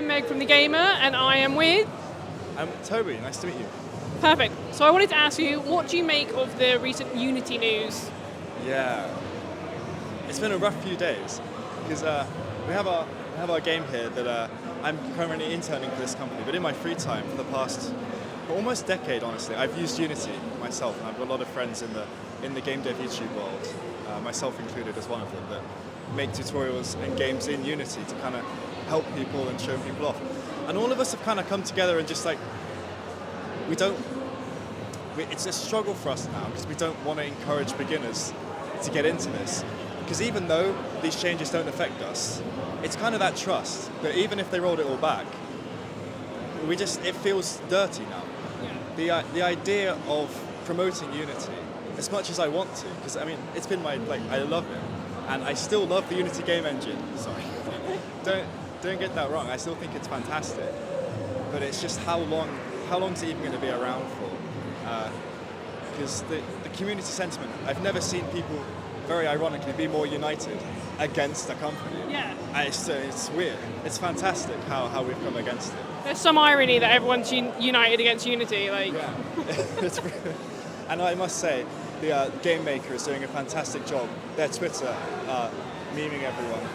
I'm Meg from The Gamer, and I am with... I'm Toby, nice to meet you. Perfect. So I wanted to ask you, what do you make of the recent Unity news? Yeah, it's been a rough few days, because we have our game here that I'm currently interning for this company, but in my free time for the past almost decade, honestly, I've used Unity myself, and I've got a lot of friends in the game dev YouTube world, myself included as one of them, that make tutorials and games in Unity to kind of help people and show people off. And all of us have kind of come together and just like, it's a struggle for us now because we don't want to encourage beginners to get into this. Because even though these changes don't affect us, it's kind of that trust that even if they rolled it all back, it feels dirty now. Yeah. The idea of promoting Unity, as much as I want to, because I mean, it's been I love it. And I still love the Unity game engine, sorry. Don't get that wrong, I still think it's fantastic. But it's just how long is it even going to be around for? Because the community sentiment, I've never seen people, very ironically, be more united against a company. Yeah. And it's weird. It's fantastic how we've come against it. There's some irony that everyone's united against Unity. Like. Yeah. And I must say, the game maker is doing a fantastic job. Their Twitter, memeing everyone,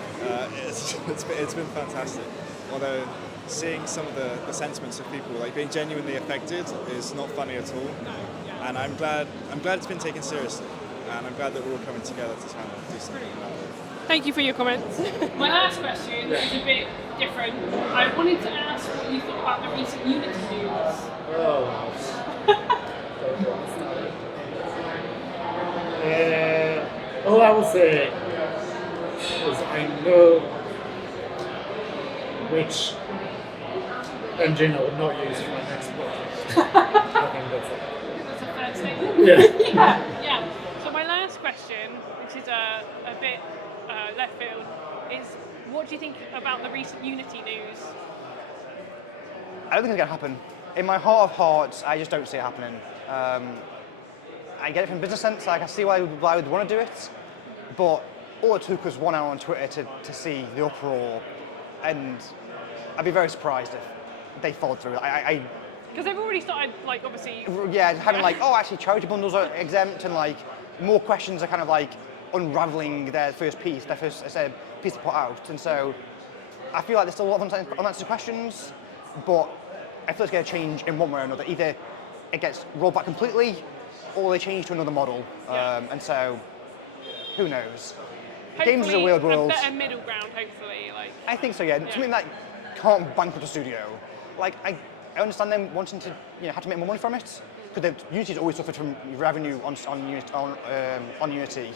it's been fantastic. Although seeing some of the sentiments of people like being genuinely affected is not funny at all. No, yeah. And I'm glad it's been taken seriously, and I'm glad that we're all coming together to kind of do something about it. Thank you for your comments. My last question is a bit different. I wanted to ask what you thought about the recent Unity news. All I will say is I know which engine I would not use for my next book. I think that's it. That's a fair statement. Yeah. Yeah. So my last question, which is a bit left field, is what do you think about the recent Unity news? I don't think it's going to happen. In my heart of hearts, I just don't see it happening. I get it from a business sense, like I see why I would want to do it, but all it took was 1 hour on Twitter to see the uproar, and I'd be very surprised if they followed through. Because they've already started, like, obviously... Yeah, having like, oh, actually charity bundles are exempt, and like, more questions are kind of like unraveling their first piece to put out, and so I feel like there's still a lot of unanswered questions, but I feel it's going to change in one way or another. Either it gets rolled back completely, or they change to another model, and so who knows? Hopefully, games is a weird world. A better middle ground, hopefully. Like. I think so, yeah. Something that can't bankrupt a studio. Like I understand them wanting to, have to make more money from it, because Unity's always suffered from revenue on Unity,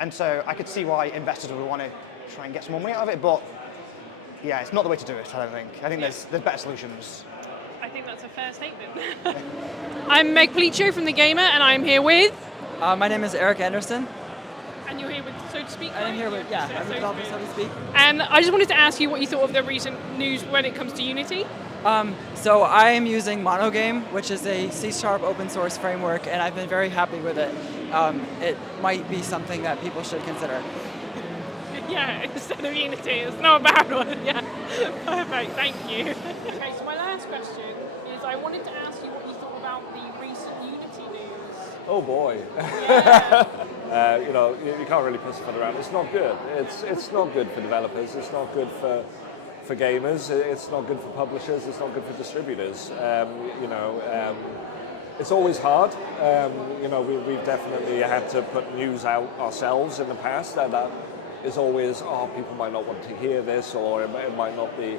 and so I could see why investors would want to try and get some more money out of it. But yeah, it's not the way to do it. I don't think. I think there's better solutions. I think that's a fair statement. I'm Meg Pleacho from The Gamer, and I'm here with... My name is Eric Anderson. And you're here with So to Speak, I'm here with, I'm with developer, So to Speak. And I just wanted to ask you what you thought of the recent news when it comes to Unity. So I am using Monogame, which is a C# open source framework, and I've been very happy with it. It might be something that people should consider. Yeah, instead of Unity, it's not a bad one. Yeah, perfect, thank you. Okay, so my last question is I wanted to ask you what you thought about the recent Unity news. Oh boy. Yeah. You can't really pussyfoot around. It's not good. It's not good for developers. It's not good for gamers. It's not good for publishers. It's not good for distributors. It's always hard. We've definitely had to put news out ourselves in the past, and that is always, people might not want to hear this, or it might not be.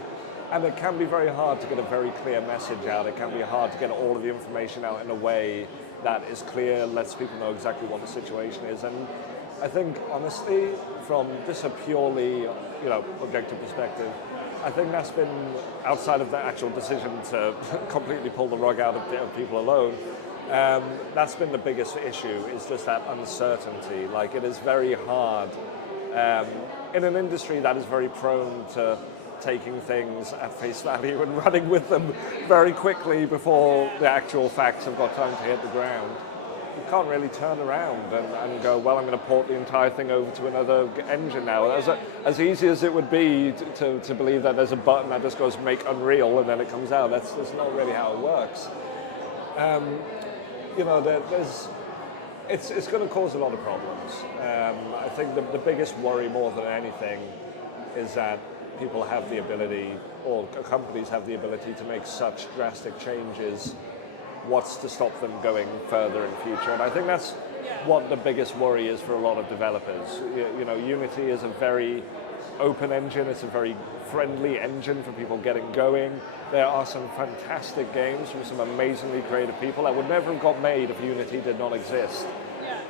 And it can be very hard to get a very clear message out. It can be hard to get all of the information out in a way that is clear, lets people know exactly what the situation is. And I think, honestly, from just a purely, objective perspective, I think that's been, outside of the actual decision to completely pull the rug out of people alone, that's been the biggest issue, is just that uncertainty. Like, it is very hard in an industry that is very prone to taking things at face value and running with them very quickly before the actual facts have got time to hit the ground. you can't really turn around and go, well, I'm going to port the entire thing over to another engine now. As easy as it would be to believe that there's a button that just goes make Unreal and then it comes out, that's not really how it works. You know, it's going to cause a lot of problems. I think the biggest worry more than anything is that people have the ability, or companies have the ability to make such drastic changes. What's to stop them going further in the future? And I think that's what the biggest worry is for a lot of developers. You know, Unity is a very open engine. It's a very friendly engine for people getting going. There are some fantastic games from some amazingly creative people that would never have got made if Unity did not exist.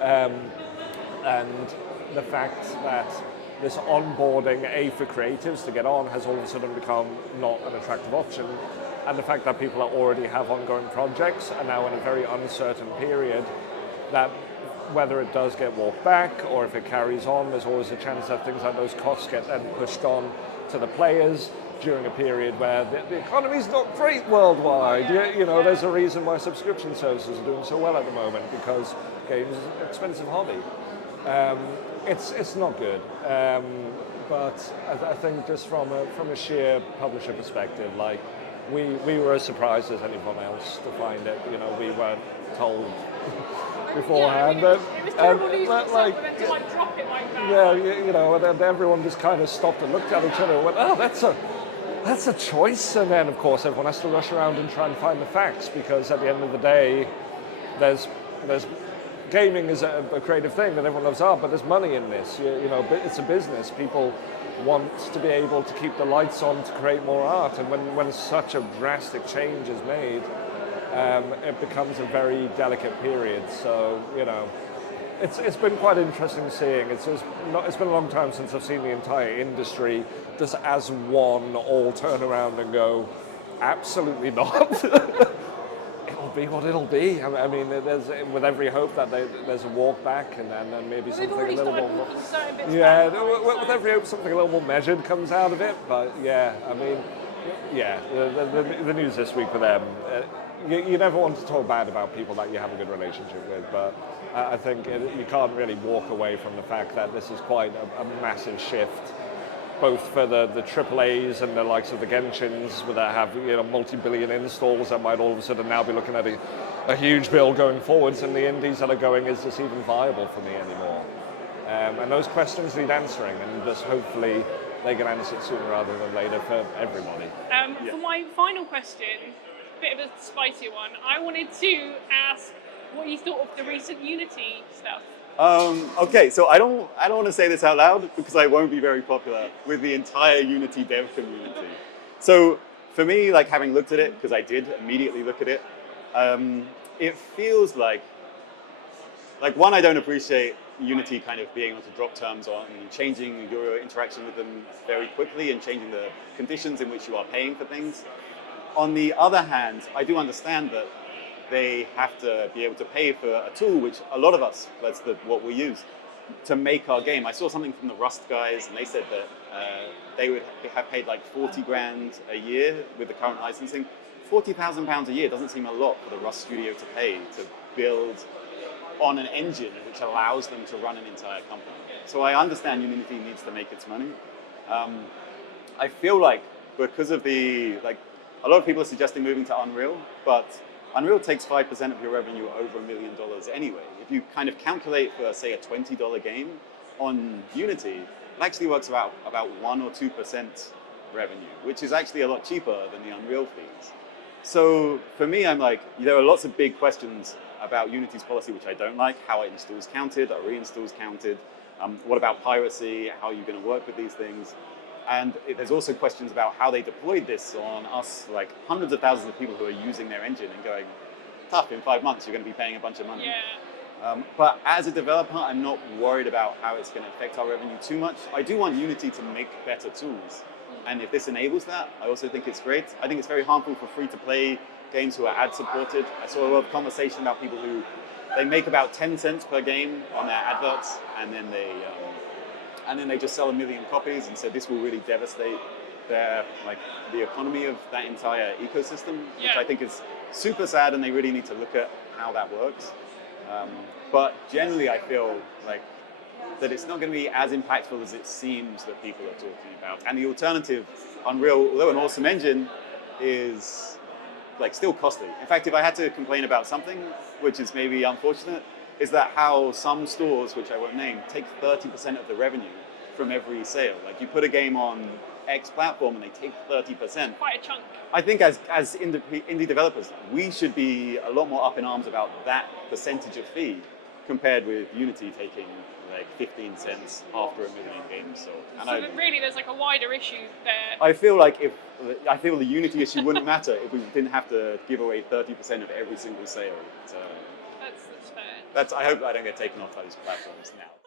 And the fact that this onboarding, for creatives to get on, has all of a sudden become not an attractive option. And the fact that people that already have ongoing projects are now in a very uncertain period, that whether it does get walked back or if it carries on, there's always a chance that things like those costs get then pushed on to the players during a period where the economy's not great worldwide. You know, there's a reason why subscription services are doing so well at the moment, because games is an expensive hobby. It's not good. But I think just from a sheer publisher perspective, like, we were as surprised as anyone else to find it. You know, we weren't told beforehand. Yeah, I mean, it was terrible news but itself, but then to like drop it like that. Yeah, you know, and then everyone just kind of stopped and looked at each other and went, "Oh, that's a choice." And then, of course, everyone has to rush around and try and find the facts, because at the end of the day, there's gaming is a creative thing that everyone loves art, but there's money in this. You know, it's a business. People want to be able to keep the lights on to create more art, and when such a drastic change is made, it becomes a very delicate period. So, you know, it's been quite interesting seeing. It's been a long time since I've seen the entire industry just as one all turn around and go, absolutely not. It'll be what it'll be. I mean, there's with every hope that there's a walk back and then maybe something a little more. Yeah, with every hope something a little more measured comes out of it. But yeah, I mean, yeah, the news this week for them. You never want to talk bad about people that you have a good relationship with, but I think you can't really walk away from the fact that this is quite a massive shift, both for the AAAs and the likes of the Genshins that have, you know, multi-billion installs that might all of a sudden now be looking at a huge bill going forwards, and the indies that are going, is this even viable for me anymore? And those questions need answering, and just hopefully they get answered sooner rather than later for everybody. For my final question, a bit of a spicy one, I wanted to ask what you thought of the recent Unity stuff. Okay, so I don't want to say this out loud because I won't be very popular with the entire Unity dev community. So for me, like, having looked at it, because I did immediately look at it, it feels like one, I don't appreciate Unity kind of being able to drop terms on changing your interaction with them very quickly and changing the conditions in which you are paying for things. On the other hand, I do understand that they have to be able to pay for a tool, which a lot of us, that's what we use, to make our game. I saw something from the Rust guys, and they said that they would have paid like 40 grand a year with the current licensing. £40,000 a year doesn't seem a lot for the Rust studio to pay to build on an engine which allows them to run an entire company. So I understand Unity needs to make its money. I feel like because of a lot of people are suggesting moving to Unreal, but Unreal takes 5% of your revenue over $1 million anyway. If you kind of calculate for, say, a $20 game on Unity, it actually works about 1 or 2% revenue, which is actually a lot cheaper than the Unreal fees. So for me, I'm like, there are lots of big questions about Unity's policy, which I don't like. How are installs counted? Are reinstalls counted? What about piracy? How are you going to work with these things? And there's also questions about how they deployed this on us, like hundreds of thousands of people who are using their engine and going, tough, in 5 months you're going to be paying a bunch of money. Yeah. But as a developer, I'm not worried about how it's going to affect our revenue too much. I do want Unity to make better tools. And if this enables that, I also think it's great. I think it's very harmful for free-to-play games who are ad-supported. I saw a lot of conversation about people who, they make about 10 cents per game on their adverts, and then they just sell 1 million copies, and so this will really devastate the economy of that entire ecosystem, which I think is super sad, and they really need to look at how that works. But generally, I feel like that it's not going to be as impactful as it seems that people are talking about. And the alternative, Unreal, although an awesome engine, is like still costly. In fact, if I had to complain about something, which is maybe unfortunate, is that how some stores, which I won't name, take 30% of the revenue from every sale. Like you put a game on X platform and they take 30%. Quite a chunk. I think as indie developers, we should be a lot more up in arms about that percentage of fee compared with Unity taking like 15 cents after a million games sold. And So that really there's like a wider issue there. I feel like the Unity issue wouldn't matter if we didn't have to give away 30% of every single sale. So That's fair. I hope I don't get taken off those platforms now.